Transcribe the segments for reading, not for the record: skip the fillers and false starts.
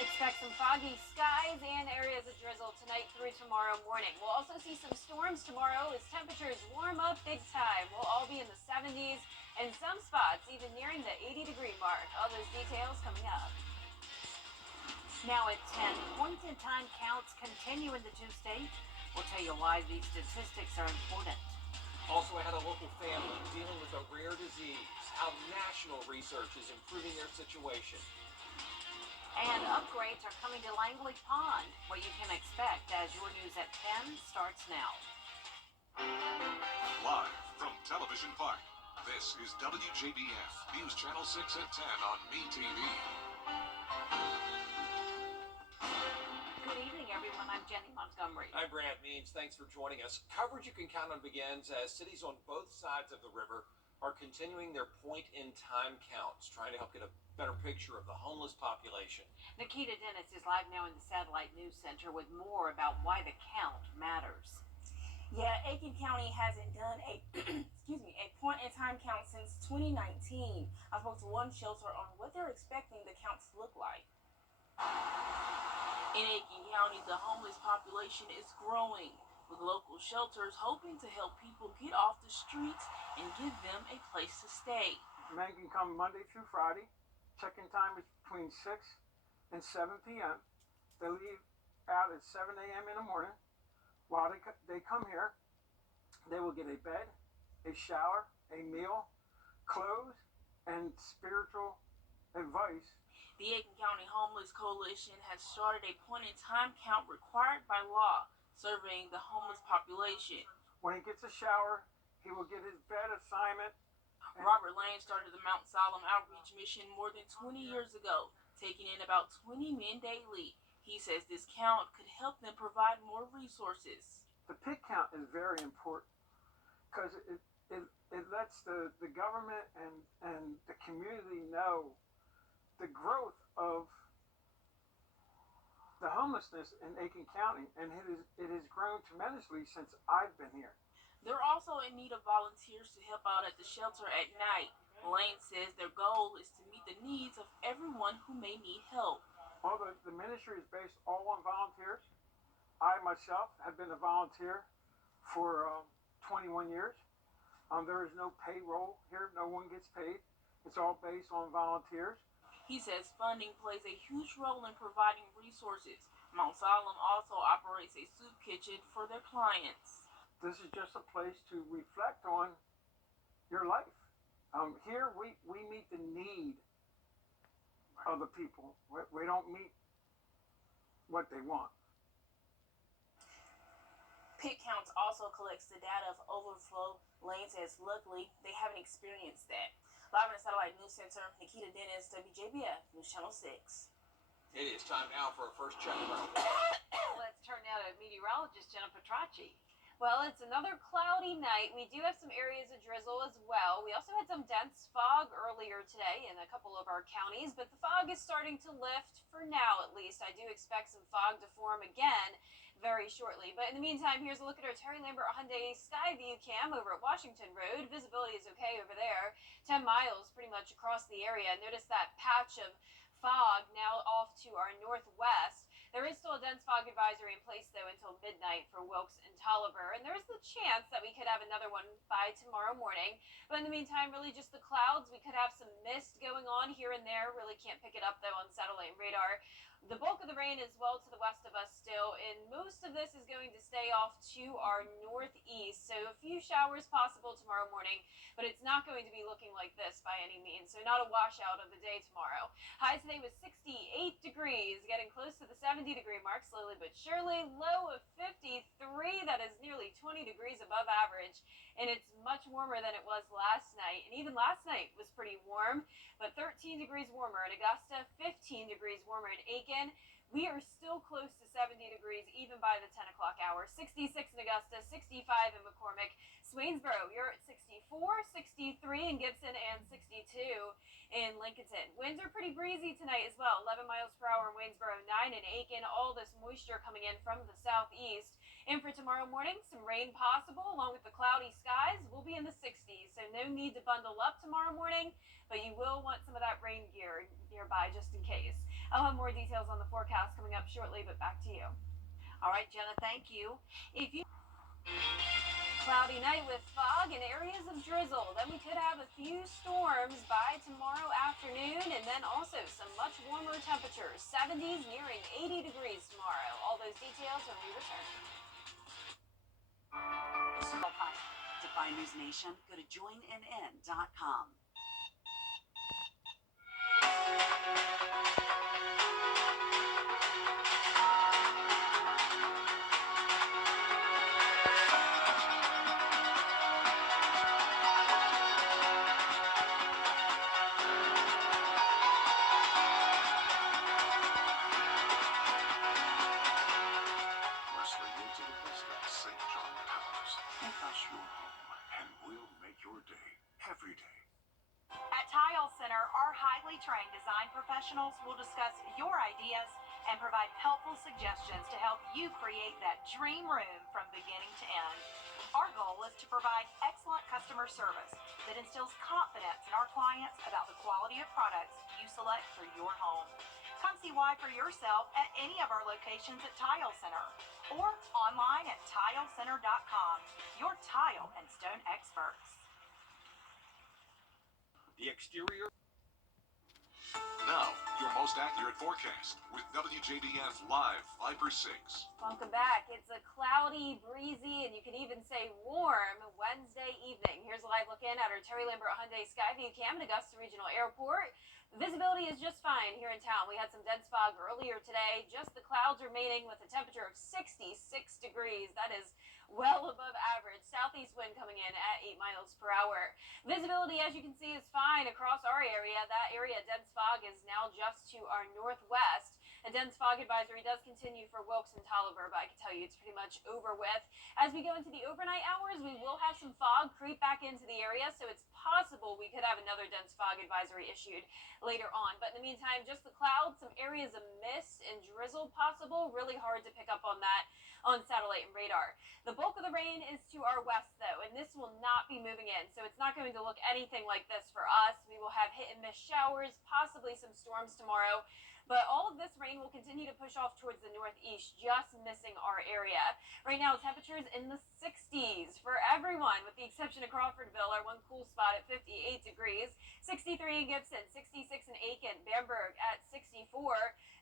Expect some foggy skies and areas of drizzle tonight through tomorrow morning. We'll also see some storms tomorrow as temperatures warm up big time. We'll all be in the 70s and some spots even nearing the 80-degree mark. All those details coming up. Now at 10, point-in-time counts continue in the two states. We'll tell you why these statistics are important. Also, I had a local family dealing with a rare disease, how national research is improving their situation. And upgrades are coming to Langley Pond. What you can expect as your news at 10 starts now. Live from Television Park, this is WJBF News Channel 6 at 10 on MeTV. Good evening, everyone. I'm Jenny Montgomery. I'm Brad Means. Thanks for joining us. Coverage you can count on begins as cities on both sides of the river are continuing their point-in-time counts, trying to help get a better picture of the homeless population. Nikita Dennis is live now in the Satellite News Center with more about why the count matters. Yeah, Aiken County hasn't done a a point-in-time count since 2019. I spoke to one shelter on what they're expecting the counts to look like. In Aiken County, the homeless population is growing, with local shelters hoping to help people get off the streets and give them a place to stay. Men can come Monday through Friday. Check-in time is between 6 and 7 p.m. They leave out at 7 a.m. in the morning. While they come here, they will get a bed, a shower, a meal, clothes, and spiritual advice. The Aiken County Homeless Coalition has started a point-in-time count required by law, surveying the homeless population. When he gets a shower, he will get his bed assignment. Robert Lane started the Mount Solemn Outreach Mission more than 20 years ago, taking in about 20 men daily. He says this count could help them provide more resources. The pig count is very important because it lets the government and the community know the growth of the homelessness in Aiken County, and it has grown tremendously since I've been here. They're also in need of volunteers to help out at the shelter at night. Lane says their goal is to meet the needs of everyone who may need help. Well, the ministry is based all on volunteers. I myself have been a volunteer for 21 years. There is no payroll here. No one gets paid. It's all based on volunteers. He says funding plays a huge role in providing resources. Mount Solemn also operates a soup kitchen for their clients. This is just a place to reflect on your life. Here we meet the need of the people. We don't meet what they want. Pit Counts also collects the data of overflow. Lane says luckily they haven't experienced that. Live in the Satellite News Center, Nikita Dennis, WJBF News Channel 6. It is time now for our first check around. Let's turn now to meteorologist Jenna Petracci. Well, it's another cloudy night. We do have some areas of drizzle as well. We also had some dense fog earlier today in a couple of our counties, but the fog is starting to lift for now at least. I do expect some fog to form again very shortly. But in the meantime, here's a look at our Terry Lambert Hyundai Skyview cam over at Washington Road. Visibility is okay over there. 10 miles pretty much across the area. Notice that patch of fog now off to our northwest. There is still a dense fog advisory in place, though, until midnight for Wilkes and Tolliver. And there's the chance that we could have another one by tomorrow morning. But in the meantime, really just the clouds. We could have some mist going on here and there. Really can't pick it up, though, on satellite radar. The bulk of the rain is well to the west of us still, and most of this is going to stay off to our northeast. So a few showers possible tomorrow morning, but it's not going to be looking like this by any means. So not a washout of the day tomorrow. High today was 68 degrees, getting close to the 70-degree mark slowly but surely. Low of 53. That is nearly 20 degrees above average, and it's much warmer than it was last night. And even last night was pretty warm, but 13 degrees warmer in Augusta, 15 degrees warmer in Aiken. We are still close to 70 degrees even by the 10 o'clock hour. 66 in Augusta, 65 in McCormick. Swainsboro, you're at 64, 63 in Gibson, and 62 in Lincolnton. Winds are pretty breezy tonight as well. 11 miles per hour in Waynesboro, 9 in Aiken. All this moisture coming in from the southeast. And for tomorrow morning, some rain possible along with the cloudy skies. We'll be in the 60s, so no need to bundle up tomorrow morning, but you will want some of that rain gear nearby just in case. I'll have more details on the forecast coming up shortly, but back to you. All right, Jenna, thank you. If you Cloudy night with fog and areas of drizzle. Then we could have a few storms by tomorrow afternoon, and then also some much warmer temperatures. 70s nearing 80 degrees tomorrow. All those details when we return. To find News Nation, go to joinnn.com. Every day. At Tile Center, our highly trained design professionals will discuss your ideas and provide helpful suggestions to help you create that dream room from beginning to end. Our goal is to provide excellent customer service that instills confidence in our clients about the quality of products you select for your home. Come see why for yourself at any of our locations at Tile Center or online at tilecenter.com, your tile and stone experts. The exterior. Now, your most accurate forecast with WJBF Live Viper 6. Welcome back. It's a cloudy, breezy, and you can even say warm Wednesday evening. Here's a live look in at our Terry Lambert Hyundai Skyview Cam at Augusta Regional Airport. Visibility is just fine here in town. We had some dense fog earlier today. Just the clouds remaining with a temperature of 66 degrees. That is well above average. Southeast wind coming in at 8 miles per hour. Visibility, as you can see, is fine across our area. That area, dense fog, is now just to our northwest. A dense fog advisory does continue for Wilkes and Tolliver, but I can tell you it's pretty much over with. As we go into the overnight hours, we will have some fog creep back into the area, so it's possible we could have another dense fog advisory issued later on. But in the meantime, just the clouds, some areas of mist and drizzle possible. Really hard to pick up on that on satellite and radar. The bulk of the rain is to our west, though, and this will not be moving in, so it's not going to look anything like this for us. We will have hit and miss showers, possibly some storms tomorrow. But all of this rain will continue to push off towards the northeast, just missing our area. Right now, temperatures in the 60s for everyone, with the exception of Crawfordville, our one cool spot at 58 degrees. 63 in Gibson, 66 in Aiken, Bamberg at 64.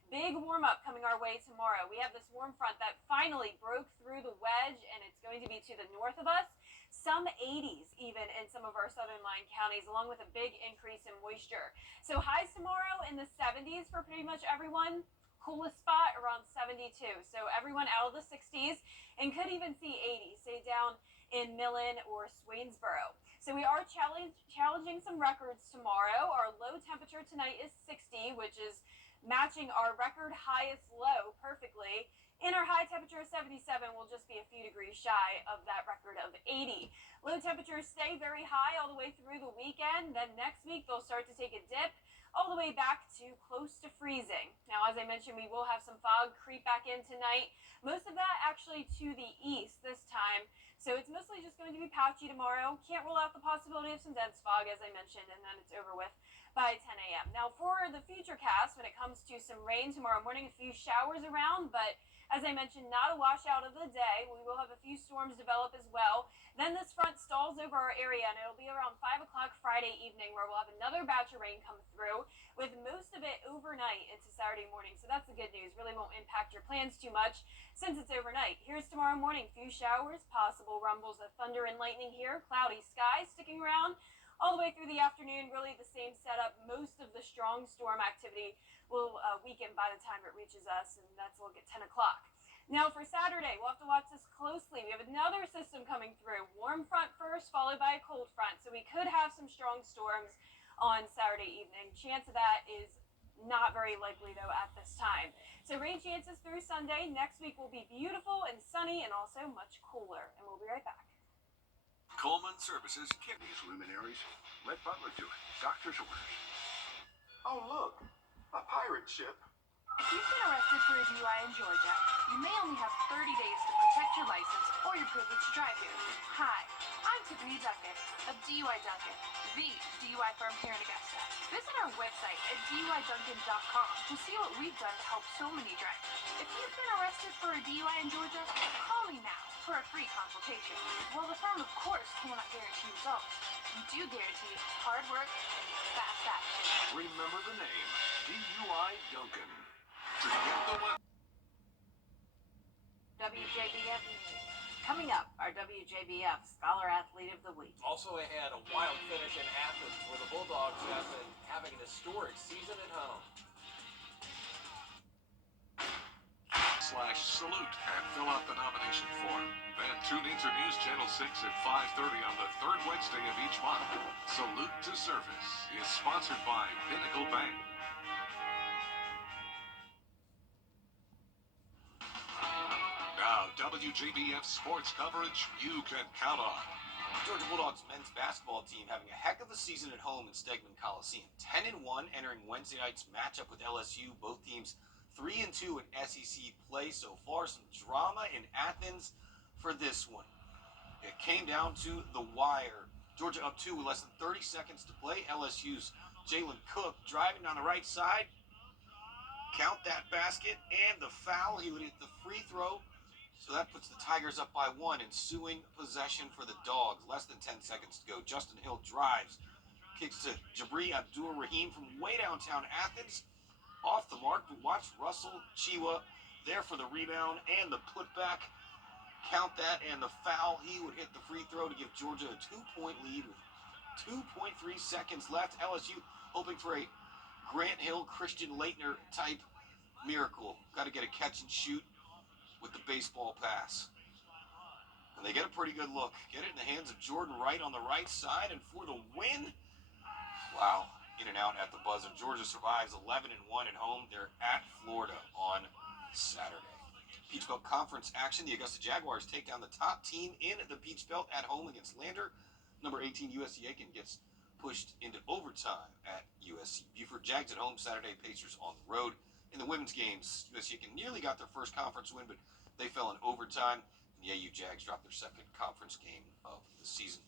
Big warm up coming our way tomorrow. We have this warm front that finally broke through the wedge, and it's going to be to the north of us. Some 80s even in some of our southern line counties, along with a big increase in moisture. So highs tomorrow in the 70s for pretty much everyone. Coolest spot around 72. So everyone out of the 60s, and could even see 80, say down in Millen or Swainsboro. So we are challenging some records tomorrow. Our low temperature tonight is 60, which is matching our record highest low perfectly. And our high temperature of 77 will just be a few degrees shy of that record of 80. Low temperatures stay very high all the way through the weekend. Then next week they'll start to take a dip all the way back to close to freezing. Now, as I mentioned, we will have some fog creep back in tonight. Most of that actually to the east this time. So it's mostly just going to be patchy tomorrow. Can't rule out the possibility of some dense fog, as I mentioned, and then it's over with by 10 a.m. Now, for the future cast, when it comes to some rain tomorrow morning, a few showers around, but as I mentioned, not a washout of the day. We will have a few storms develop as well. Then this front stalls over our area, and it'll be around 5 o'clock Friday evening where we'll have another batch of rain come through, with most of it overnight into Saturday morning. So that's the good news. Really won't impact your plans too much since it's overnight. Here's tomorrow morning. Few showers, possible rumbles of thunder and lightning here. Cloudy skies sticking around all the way through the afternoon. Really the same setup. Most of the strong storm activity will weaken by the time it reaches us, and that's a look at 10 o'clock. Now for Saturday, we'll have to watch this closely. We have another system coming through. Warm front first, followed by a cold front. So we could have some strong storms on Saturday evening. Chance of that is not very likely, though, at this time. So rain chances through Sunday. Next week will be beautiful and sunny and also much cooler. And we'll be right back. Coleman Services These luminaries, let Butler do it. Doctor's orders. Oh, look, a pirate ship. If you've been arrested for a DUI in Georgia, you may only have 30 days to protect your license or your privilege to drive here. Hi, I'm Tiffany Duncan of DUI Duncan, the DUI firm here in Augusta. Visit our website at DUIDuncan.com to see what we've done to help so many drivers. If you've been arrested for a DUI in Georgia, call me now for a free consultation. While the firm, of course, cannot guarantee results, we do guarantee hard work and fast action. Remember the name, DUI Duncan. To get the weapon. WJBF News. Coming up, our WJBF Scholar Athlete of the Week. Also ahead, a wild finish in Athens where the Bulldogs have been having an historic season at home. /salute and fill out the nomination form. Then tune into News Channel 6 at 5:30 on the third Wednesday of each month. Salute to Service is sponsored by Pinnacle Bank. Now, WJBF sports coverage you can count on. Georgia Bulldogs men's basketball team having a heck of a season at home in Stegman Coliseum. 10-1 entering Wednesday night's matchup with LSU. Both teams 3-2 in SEC play so far. Some drama in Athens for this one. It came down to the wire. Georgia up 2 with less than 30 seconds to play. LSU's Jalen Cook driving down the right side. Count that basket and the foul. He would hit the free throw. So that puts the Tigers up by 1, ensuing possession for the Dogs. Less than 10 seconds to go. Justin Hill drives. Kicks to Jabri Abdur-Rahim from way downtown Athens. Off the mark, but watch Russell Chiwa there for the rebound and the putback. Count that and the foul. He would hit the free throw to give Georgia a 2-point lead with 2.3 seconds left. LSU hoping for a Grant Hill, Christian Laettner type miracle. Got to get a catch and shoot with the baseball pass. And they get a pretty good look. Get it in the hands of Jordan Wright on the right side, and for the win. Wow. In and out at the buzzer. Georgia survives 11-1 at home. They're at Florida on Saturday. Peach Belt Conference action. The Augusta Jaguars take down the top team in the Peach Belt at home against Lander. Number 18 USC Aiken gets pushed into overtime at USC Buford. Jags at home Saturday. Pacers on the road. In the women's games, USC Aiken nearly got their first conference win, but they fell in overtime. And the AU Jags dropped their second conference game of the season.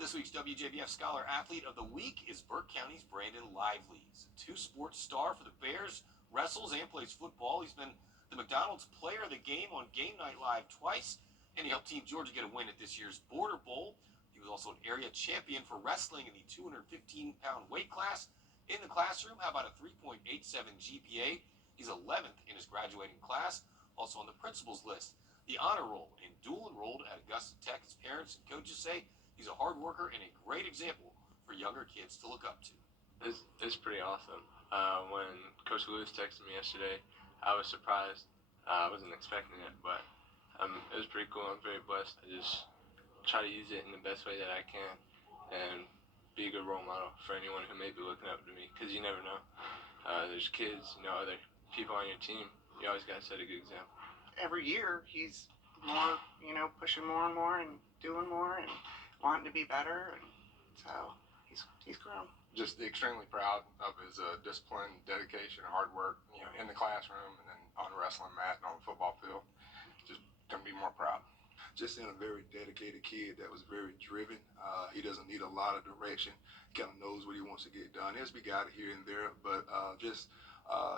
This week's WJBF Scholar Athlete of the Week is Burke County's Brandon Lively. He's a two-sport star for the Bears, wrestles and plays football. He's been the McDonald's Player of the Game on Game Night Live twice, and he helped Team Georgia get a win at this year's Border Bowl. He was also an area champion for wrestling in the 215-pound weight class. In the classroom, how about a 3.87 GPA? He's 11th in his graduating class, also on the principal's list. The honor roll and dual enrolled at Augusta Tech. His parents and coaches say he's a hard worker and a great example for younger kids to look up to. It's pretty awesome. When Coach Lewis texted me yesterday, I was surprised. I wasn't expecting it, but it was pretty cool. I'm very blessed. I just try to use it in the best way that I can and be a good role model for anyone who may be looking up to me, because you never know. There's kids, other people on your team. You always got to set a good example. Every year he's more, pushing more and more and doing more and wanting to be better, and so he's grown. Just extremely proud of his discipline, dedication, hard work, in the classroom and then on the wrestling mat and on the football field. Just couldn't be more proud. Just in a very dedicated kid that was very driven. He doesn't need a lot of direction. He kind of knows what he wants to get done. There's big guy here and there, but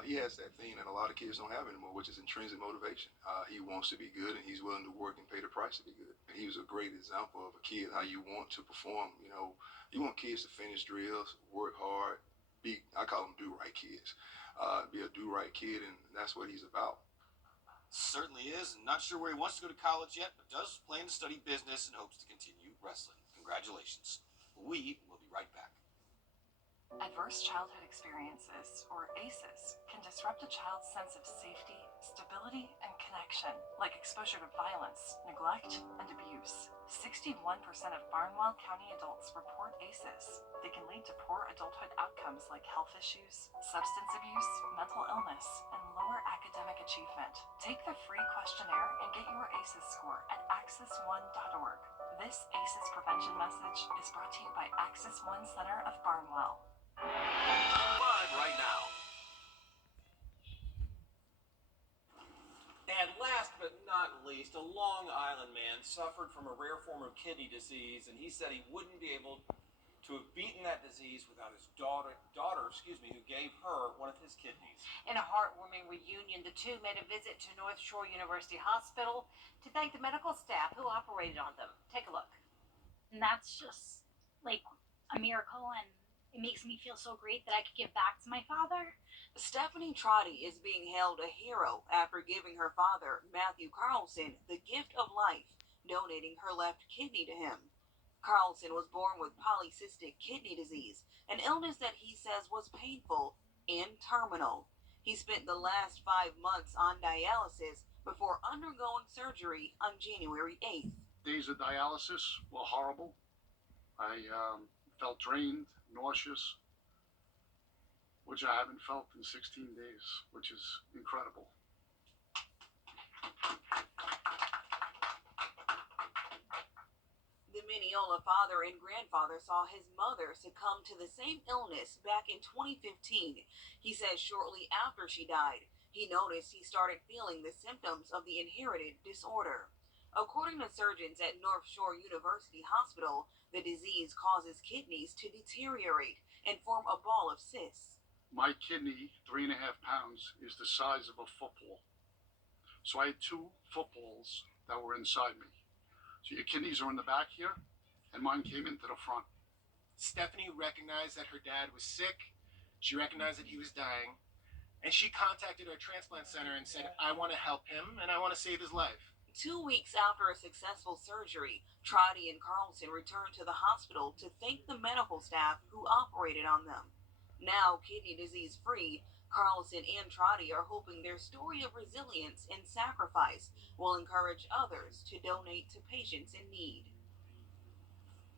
he has that thing that a lot of kids don't have anymore, which is intrinsic motivation. He wants to be good, and he's willing to work and pay the price to be good. And he was a great example of a kid, how you want to perform. You want kids to finish drills, work hard, I call them do-right kids. Be a do-right kid, and that's what he's about. Certainly is. Not sure where he wants to go to college yet, but does plan to study business and hopes to continue wrestling. Congratulations. We will be right back. Adverse childhood experiences, or ACEs, can disrupt a child's sense of safety, stability, and connection, like exposure to violence, neglect, and abuse. 61% of Barnwell County adults report ACEs. They can lead to poor adulthood outcomes like health issues, substance abuse, mental illness, and lower academic achievement. Take the free questionnaire and get your ACEs score at access1.org. This ACEs prevention message is brought to you by Access One Center of Barnwell. Live right now. but not least, a Long Island man suffered from a rare form of kidney disease, and he said he wouldn't be able to have beaten that disease without his daughter, who gave her one of his kidneys. In a heartwarming reunion, the two made a visit to North Shore University Hospital to thank the medical staff who operated on them. Take a look. And that's just like a miracle, and it makes me feel so great that I could give back to my father. Stephanie Trotty is being hailed a hero after giving her father, Matthew Carlson, the gift of life, donating her left kidney to him. Carlson was born with polycystic kidney disease, an illness that he says was painful and terminal. He spent the last 5 months on dialysis before undergoing surgery on January 8th. Days of dialysis were horrible. I felt drained, nauseous, which I haven't felt in 16 days, which is incredible. The Mineola father and grandfather saw his mother succumb to the same illness back in 2015. He says shortly after she died, he noticed he started feeling the symptoms of the inherited disorder. According to surgeons at North Shore University Hospital, the disease causes kidneys to deteriorate and form a ball of cysts. My kidney, 3.5 pounds, is the size of a football. So I had 2 footballs that were inside me. So your kidneys are in the back here, and mine came into the front. Stephanie recognized that her dad was sick. She recognized that he was dying. And she contacted our transplant center and said, I want to help him and I want to save his life. 2 weeks after a successful surgery, Trotty and Carlson returned to the hospital to thank the medical staff who operated on them. Now kidney disease free, Carlson and Trotty are hoping their story of resilience and sacrifice will encourage others to donate to patients in need.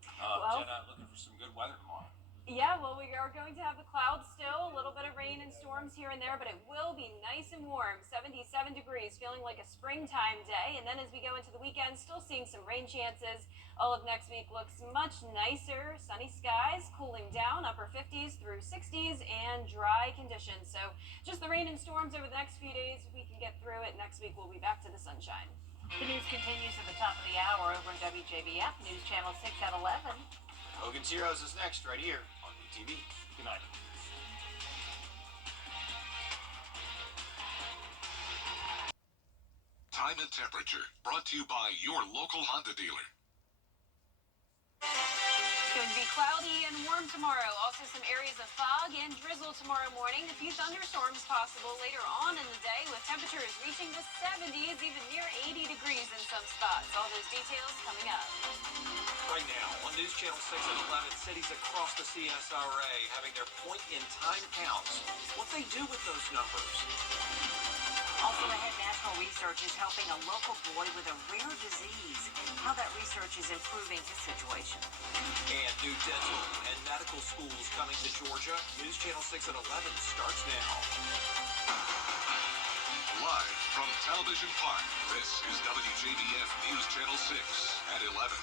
Jenna, looking for some good weather tomorrow. Yeah, well, we are going to have the clouds still, a little bit of rain and storms here and there, but it will be nice and warm, 77 degrees, feeling like a springtime day. And then as we go into the weekend, still seeing some rain chances. All of next week looks much nicer, sunny skies, cooling down, upper 50s through 60s, and dry conditions. So just the rain and storms over the next few days. If we can get through it, next week we'll be back to the sunshine. The news continues at the top of the hour over on WJBF News Channel 6 at 11. Hogan's Heroes is next right here on WTV. Good night. Time and temperature brought to you by your local Honda dealer. It's going to be cloudy and warm tomorrow. Also some areas of fog and drizzle tomorrow morning. A few thunderstorms possible later on in the day with temperatures reaching the 70s, even near 80 degrees in some spots. All those details coming up. Right now on News Channel 6 at 11, cities across the CSRA having their point-in-time counts. What they do with those numbers. Also ahead, national research is helping a local boy with a rare disease. How that research is improving his situation. And new dental and medical schools coming to Georgia. News Channel 6 at 11 starts now. Live from Television Park, this is WJBF News Channel 6 at 11.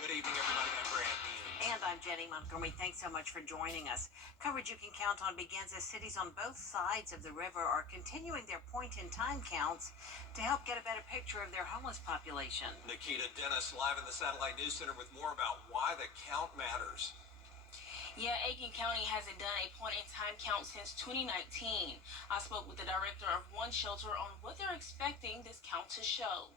Good evening, everybody. I'm Brad Neal. And I'm Jenny Montgomery. Thanks so much for joining us. Coverage you can count on begins as cities on both sides of the river are continuing their point-in-time counts to help get a better picture of their homeless population. Nikita Dennis live in the Satellite News Center with more about why the count matters. Yeah, Aiken County hasn't done a point-in-time count since 2019. I spoke with the director of one shelter on what they're expecting this count to show.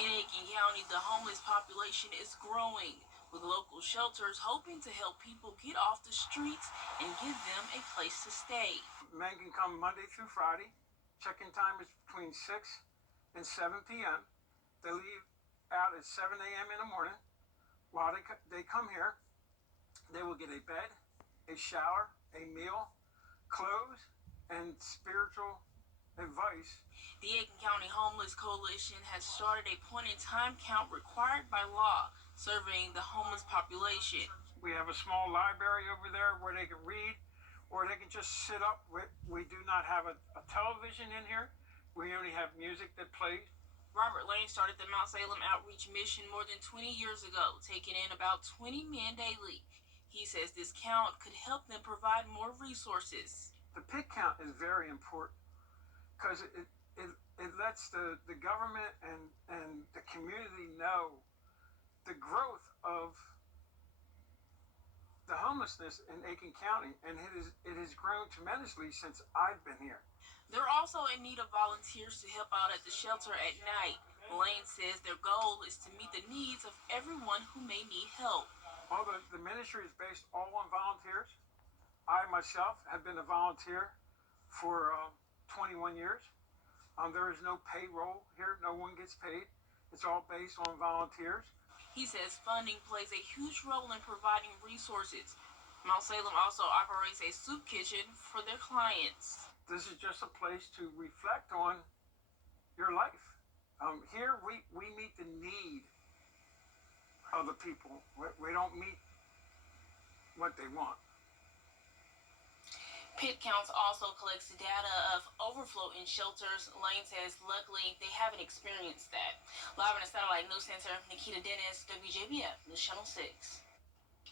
In Aiken County, the homeless population is growing, with local shelters hoping to help people get off the streets and give them a place to stay. Men can come Monday through Friday. Check-in time is between 6 and 7 p.m. They leave out at 7 a.m. in the morning. While they come here, they will get a bed, a shower, a meal, clothes, and spiritual advice. The Aiken County Homeless Coalition has started a point-in-time count required by law, surveying the homeless population. We have a small library over there where they can read, or they can just sit up. We do not have a television in here. We only have music that plays. Robert Lane started the Mount Salem Outreach Mission more than 20 years ago, taking in about 20 men daily. He says this count could help them provide more resources. The pig count is very important because it lets the government and the community know the growth of the homelessness in Aiken County, and it has grown tremendously since I've been here. They're also in need of volunteers to help out at the shelter at night. Lane says their goal is to meet the needs of everyone who may need help. Well, the ministry is based all on volunteers. I myself have been a volunteer for 21 years. There is no payroll here. No one gets paid. It's all based on volunteers. He says funding plays a huge role in providing resources. Mount Salem also operates a soup kitchen for their clients. This is just a place to reflect on your life. Here we meet the need of the people. We don't meet what they want. Pit Counts also collects data of overflow in shelters. Lane says luckily they haven't experienced that. Live in the Satellite News Center, Nikita Dennis, WJBF, News Channel 6.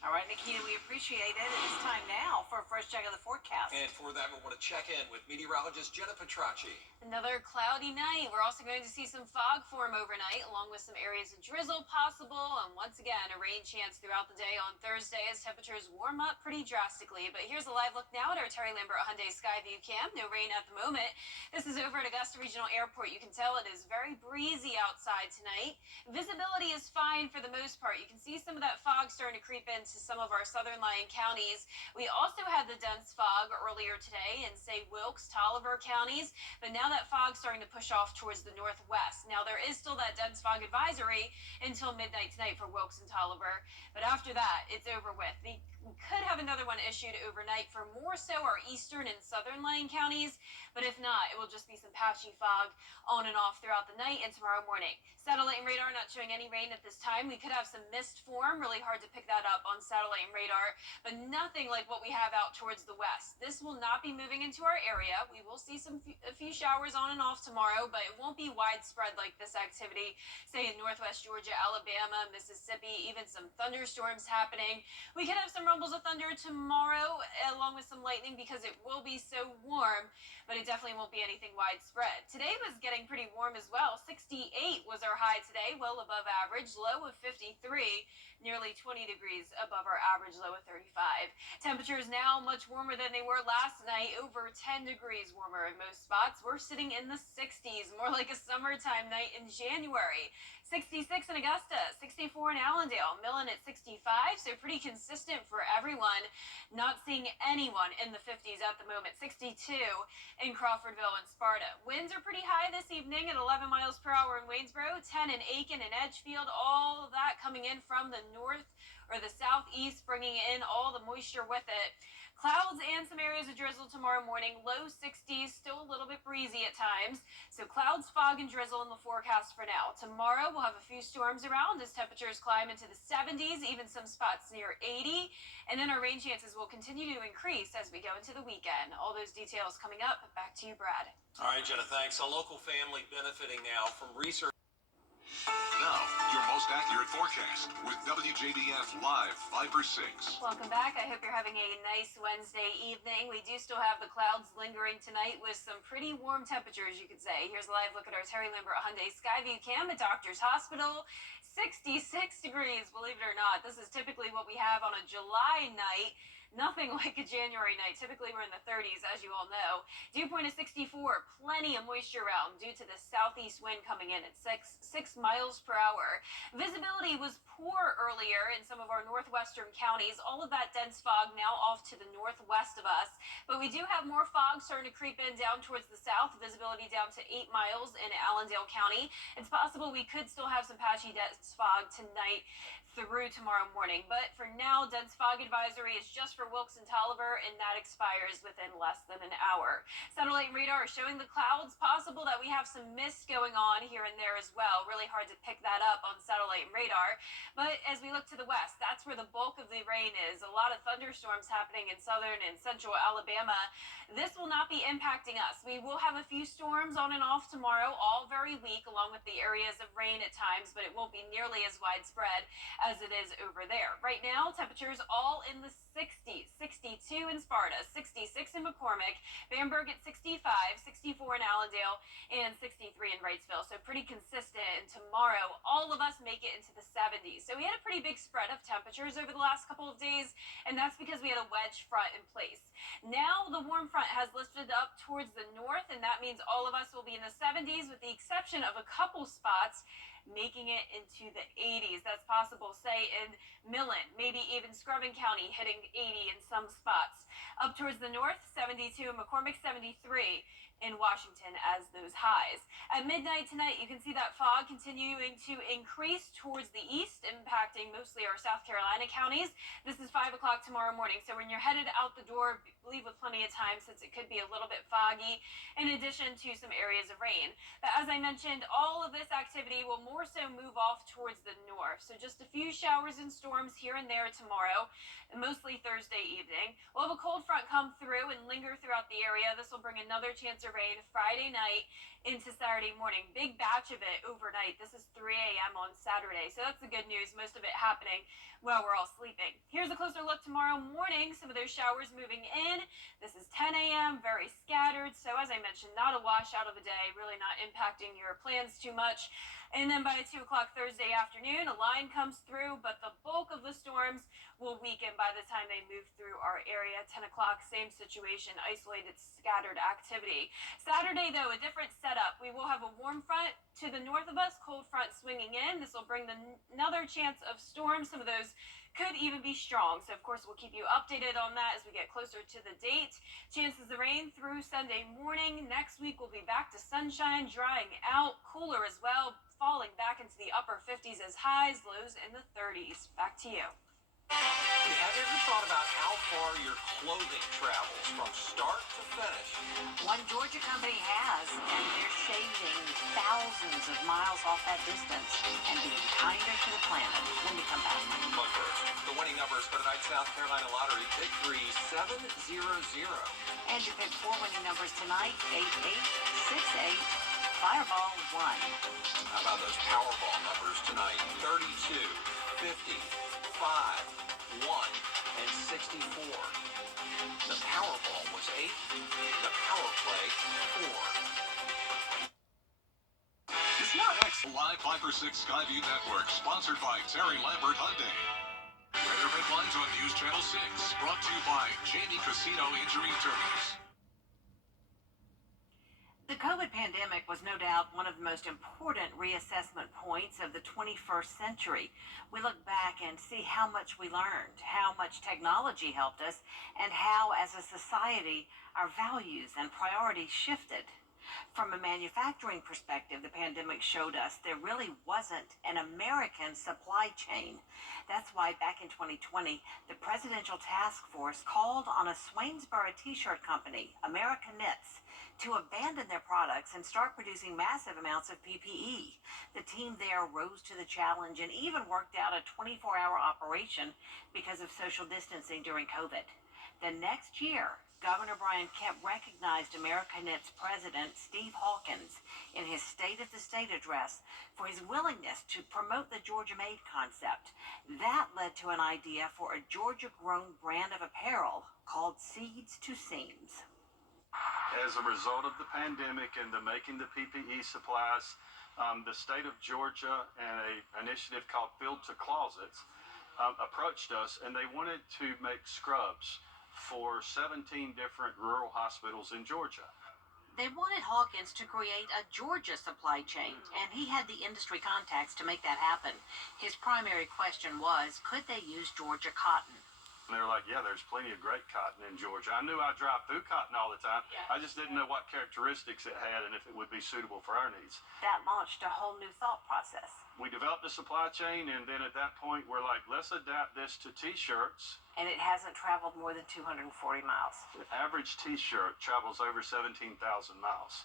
All right, Nikita, we appreciate it. It's time now for a fresh check of the forecast. And for that, we want to check in with meteorologist Jenna Petracci. Another cloudy night. We're also going to see some fog form overnight, along with some areas of drizzle possible. And once again, a rain chance throughout the day on Thursday as temperatures warm up pretty drastically. But here's a live look now at our Terry Lambert Hyundai Skyview cam. No rain at the moment. This is over at Augusta Regional Airport. You can tell it is very breezy outside tonight. Visibility is fine for the most part. You can see some of that fog starting to creep into some of our southern lying counties. We also had the dense fog earlier today in, say, Wilkes, Tolliver counties, but now that fog's starting to push off towards the northwest. Now, there is still that dense fog advisory until midnight tonight for Wilkes and Tolliver, but after that, it's over with. We could have another one issued overnight for more so our eastern and southern lying counties, but if not, it will just be some patchy fog on and off throughout the night and tomorrow morning. Satellite and radar not showing any rain at this time. We could have some mist form, really hard to pick that up on satellite and radar, but nothing like what we have out towards the west. This will not be moving into our area. We will see a few showers on and off tomorrow, but it won't be widespread like this activity, say in northwest Georgia, Alabama, Mississippi, even some thunderstorms happening. We could have some rumbles of thunder tomorrow, along with some lightning, because it will be so warm, but it definitely won't be anything widespread. Today was getting pretty warm as well. 68 was our high today, well above average, low of 53, nearly 20 degrees above our average low of 35. Temperatures now much warmer than they were last night, over 10 degrees warmer in most spots. We're sitting in the 60s, more like a summertime night in January. 66 in Augusta, 64 in Allendale, Millen at 65, so pretty consistent for everyone. Not seeing anyone in the 50s at the moment. 62 in Crawfordville and Sparta. Winds are pretty high this evening at 11 miles per hour in Waynesboro, 10 in Aiken and Edgefield, all of that coming in from the north or the southeast, bringing in all the moisture with it. Clouds and some areas of drizzle tomorrow morning, low 60s, still a little bit breezy at times. So clouds, fog, and drizzle in the forecast for now. Tomorrow we'll have a few storms around as temperatures climb into the 70s, even some spots near 80. And then our rain chances will continue to increase as we go into the weekend. All those details coming up. Back to you, Brad. All right, Jenna, thanks. A local family benefiting now from research. Now, your most accurate forecast with WJBF Live 5/6. Welcome back. I hope you're having a nice Wednesday evening. We do still have the clouds lingering tonight with some pretty warm temperatures, you could say. Here's a live look at our Terry Lambert Hyundai Skyview cam at Doctor's Hospital. 66 degrees, believe it or not. This is typically what we have on a July night. Nothing like a January night. Typically, we're in the 30s, as you all know. Dew point is 64. Plenty of moisture around due to the southeast wind coming in at 6 miles per hour. Visibility was poor earlier in some of our northwestern counties. All of that dense fog now off to the northwest of us. But we do have more fog starting to creep in down towards the south. Visibility down to 8 miles in Allendale County. It's possible we could still have some patchy dense fog tonight through tomorrow morning. But for now, dense fog advisory is just for Wilkes and Tolliver, and that expires within less than an hour. Satellite radar is showing the clouds possible that we have some mist going on here and there as well. Really hard to pick that up on satellite and radar. But as we look to the west, that's where the bulk of the rain is. A lot of thunderstorms happening in southern and central Alabama. This will not be impacting us. We will have a few storms on and off tomorrow, all very weak, along with the areas of rain at times, but it won't be nearly as widespread as it is over there. Right now, temperatures all in the 60s, 62 in Sparta, 66 in McCormick, Bamberg at 65, 64 in Allendale, and 63 in Wrightsville. So pretty consistent. And tomorrow, all of us make it into the 70s. So we had a pretty big spread of temperatures over the last couple of days, and that's because we had a wedge front in place. Now the warm front has lifted up towards the north, and that means all of us will be in the 70s with the exception of a couple spots making it into the 80s. That's possible, say, in Millen, maybe even Scrubbin County hitting 80 in some spots. Up towards the north, 72, McCormick 73 in Washington as those highs. At midnight tonight, you can see that fog continuing to increase towards the east, impacting mostly our South Carolina counties. This is 5 o'clock tomorrow morning, so when you're headed out the door, leave with plenty of time since it could be a little bit foggy, in addition to some areas of rain. But as I mentioned, all of this activity will more so move off towards the north. So just a few showers and storms here and there tomorrow, mostly Thursday evening. We'll have a cold front come through and linger throughout the area. This will bring another chance of rain Friday night into Saturday morning. Big batch of it overnight. This is 3 a.m. on Saturday. So that's the good news. Most of it happening while we're all sleeping. Here's a closer look tomorrow morning. Some of those showers moving in. This is 10 a.m. Very scattered. So as I mentioned, not a washout of a day. Really not impacting your plans too much. And then by 2 o'clock Thursday afternoon, a line comes through, but the bulk of the storms will weaken by the time they move through our area. 10 o'clock, same situation, isolated, scattered activity. Saturday, though, a different setup. We will have a warm front to the north of us, cold front swinging in. This will bring another chance of storms. Some of those could even be strong. So, of course, we'll keep you updated on that as we get closer to the date. Chances of rain through Sunday morning. Next week, we'll be back to sunshine, drying out, cooler as well, falling back into the upper 50s as highs, lows in the 30s. Back to you. Have you ever thought about how far your clothing travels from start to finish? One Georgia company has, and they're shaving thousands of miles off that distance and being kinder to the planet. When we come back. But first, the winning numbers for tonight's South Carolina Lottery Pick 3 700. And your pick 4 winning numbers tonight, 8868, Fireball 1. How about those Powerball numbers tonight? 32, 50, 5, 1, and 64. The Powerball was 8. The Power Play 4. It's not X Live 5/6 Skyview Network, sponsored by Terry Lambert Hyundai. Weather headlines on News Channel 6, brought to you by Jamie Casino Injury Attorneys. The COVID pandemic was no doubt one of the most important reassessment points of the 21st century. We look back and see how much we learned, how much technology helped us, and how, as a society, our values and priorities shifted. From a manufacturing perspective, the pandemic showed us there really wasn't an American supply chain. That's why back in 2020, the Presidential Task Force called on a Swainsboro t-shirt company, America Knits, to abandon their products and start producing massive amounts of PPE. The team there rose to the challenge and even worked out a 24-hour operation because of social distancing during COVID. The next year, Governor Brian Kemp recognized America Knits president Steve Hawkins in his State of the State address for his willingness to promote the Georgia Made concept. That led to an idea for a Georgia-grown brand of apparel called Seeds to Seams. As a result of the pandemic and the making the PPE supplies, the state of Georgia and an initiative called Field to Closets approached us, and they wanted to make scrubs for 17 different rural hospitals in Georgia. They wanted Hawkins to create a Georgia supply chain, and he had the industry contacts to make that happen. His primary question was, could they use Georgia cotton? And they were like, yeah, there's plenty of great cotton in Georgia. I knew I drive through cotton all the time. Yeah. I just didn't know what characteristics it had and if it would be suitable for our needs. That launched a whole new thought process. We developed a supply chain, and then at that point, we're like, let's adapt this to T-shirts. And it hasn't traveled more than 240 miles. The average T-shirt travels over 17,000 miles.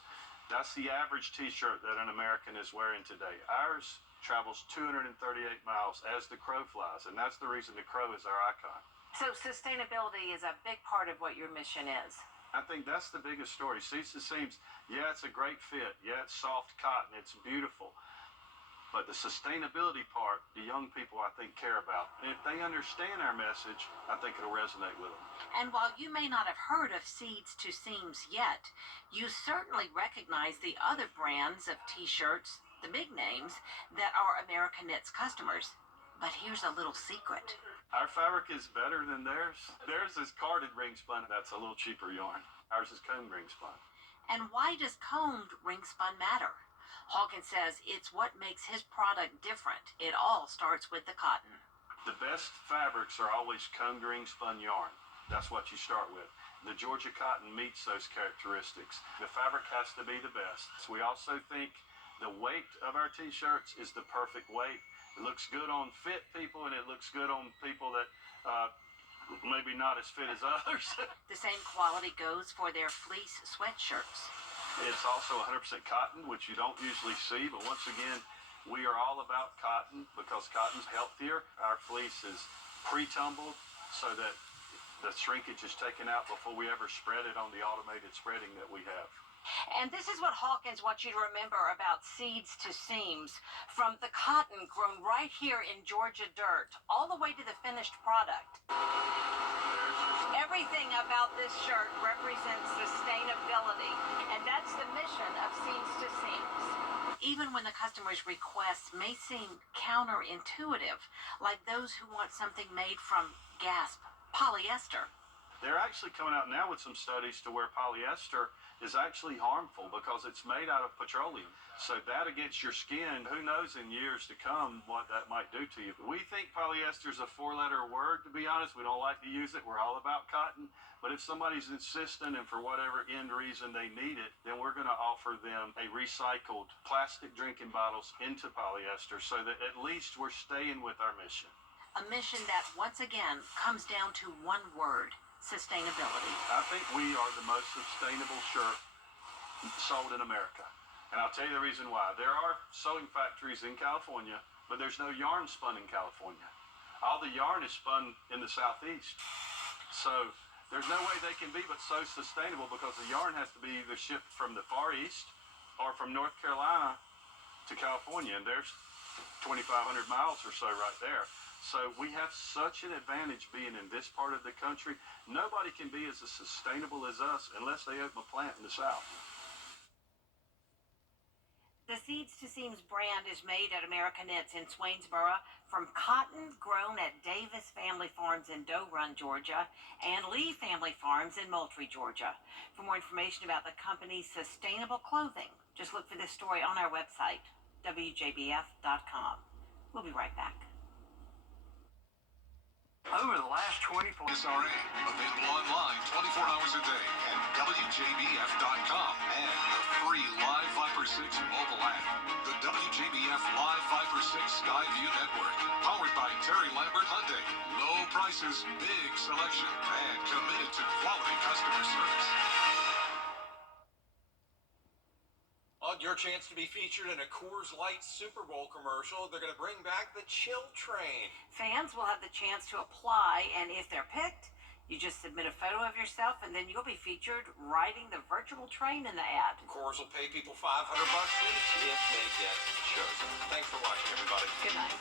That's the average t-shirt that an American is wearing today. Ours travels 238 miles as the crow flies, and that's the reason the crow is our icon. So sustainability is a big part of what your mission is. I think that's the biggest story. Seeds to Seams, yeah, it's a great fit. Yeah, it's soft cotton. It's beautiful. But the sustainability part, the young people, I think, care about. And if they understand our message, I think it'll resonate with them. And while you may not have heard of Seeds to Seams yet, you certainly recognize the other brands of t-shirts, the big names, that are American Knits customers. But here's a little secret. Our fabric is better than theirs. Theirs is carded ring spun. That's a little cheaper yarn. Ours is combed ring spun. And why does combed ring spun matter? Hawkins says it's what makes his product different. It all starts with the cotton. The best fabrics are always combed ring spun yarn. That's what you start with. The Georgia cotton meets those characteristics. The fabric has to be the best. So we also think the weight of our t-shirts is the perfect weight. It looks good on fit people, and it looks good on people that maybe not as fit as others. The same quality goes for their fleece sweatshirts. It's also 100% cotton, which you don't usually see, but once again, we are all about cotton because cotton's healthier. Our fleece is pre-tumbled so that the shrinkage is taken out before we ever spread it on the automated spreading that we have. And this is what Hawkins wants you to remember about Seeds to Seams. From the cotton grown right here in Georgia dirt, all the way to the finished product. Everything about this shirt represents sustainability, and that's the mission of Seeds to Seams. Even when the customer's requests may seem counterintuitive, like those who want something made from, gasp, polyester. They're actually coming out now with some studies to where polyester is actually harmful because it's made out of petroleum. So that against your skin, who knows in years to come what that might do to you. We think polyester is a four-letter word, to be honest. We don't like to use it. We're all about cotton. But if somebody's insistent and for whatever end reason they need it, then we're going to offer them a recycled plastic drinking bottles into polyester so that at least we're staying with our mission. A mission that, once again, comes down to one word: sustainability. I think we are the most sustainable shirt sold in America. And I'll tell you the reason why. There are sewing factories in California, but there's no yarn spun in California. All the yarn is spun in the Southeast. So there's no way they can be but so sustainable because the yarn has to be either shipped from the Far East or from North Carolina to California. And there's 2,500 miles or so right there. So we have such an advantage being in this part of the country. Nobody can be as sustainable as us unless they open a plant in the South. The Seeds to Seams brand is made at American Knits in Swainsboro from cotton grown at Davis Family Farms in Doe Run, Georgia, and Lee Family Farms in Moultrie, Georgia. For more information about the company's sustainable clothing, just look for this story on our website, WJBF.com. We'll be right back. Over the last 24 SRA, available online 24 hours a day at WJBF.com and the free Live Viper 6 mobile app. The WJBF Live Viper 6 Skyview Network, powered by Terry Lambert Hyundai. Low prices, big selection, and committed to quality customer service. Your chance to be featured in a Coors Light Super Bowl commercial. They're going to bring back the Chill Train. Fans will have the chance to apply, and if they're picked, you just submit a photo of yourself, and then you'll be featured riding the virtual train in the ad. Coors will pay people $500 each if they get chosen. Thanks for watching, everybody. Good night.